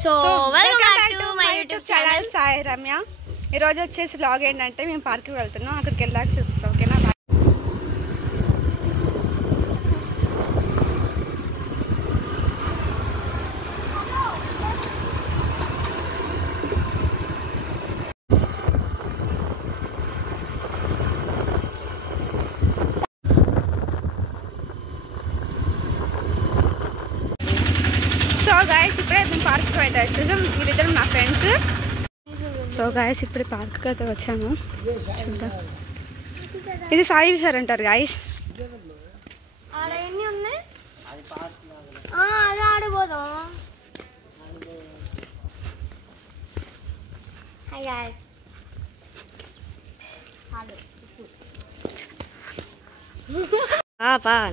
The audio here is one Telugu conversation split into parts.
So welcome back to my YouTube channel Sai Ramya. ఈరోజు వచ్చేసి వ్లాగ్ ఏంటంటే మేము పార్క్కి వెళ్తున్నాం, అక్కడికి వెళ్ళాక చూపిస్తాం, ఓకేనా? సో గాయస్ ఇప్పుడే మేము పార్క్కి అయితే వచ్చేసాం, వీళ్ళిద్దరు నా ఫ్రెండ్స్. సో గాయస్ ఇప్పుడే పార్క్కి అయితే వచ్చాము. చూద్దాం, ఇది సాయి విహార్ అంటారు గాయస్. ఎన్ని ఉన్నాయి? అది ఆడిపోదాం. Hi guys.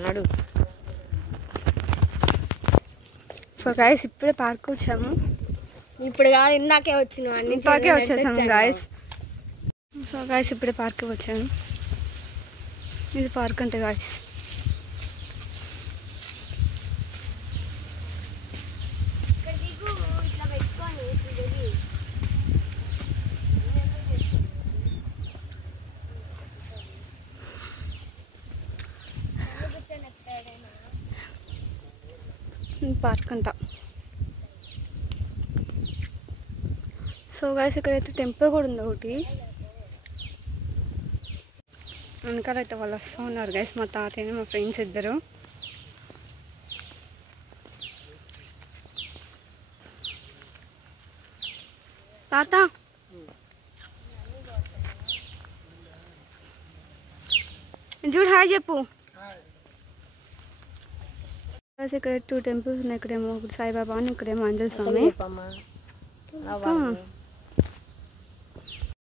నడు. సో గాయస్ ఇప్పుడే పార్క్ వచ్చాము. ఇప్పుడు కాదు, ఇందాకే వచ్చినాం. ఇంపాకే వచ్చేసాము గాయస్. సో గాయస్ ఇప్పుడే పార్క్కి వచ్చాను. ఇది పార్క్ అంటే గాయస్. పార్క్ అంట. సో గాయస్ ఇక్కడైతే టెంపుల్ కూడా ఉంది ఒకటి. వెనకాలైతే వాళ్ళు వస్తూ ఉన్నారు గైస్, మా తాతయ్య మా ఫ్రెండ్స్ ఇద్దరు. తాత చూడు, హాయ్ చెప్పు. ఇక్కడ 2 టెంపుల్స్ ఉన్నాయి. ఇక్కడేమో ఒకటి సాయిబాబా అని, ఇక్కడేమో ఆంజనేయ స్వామి.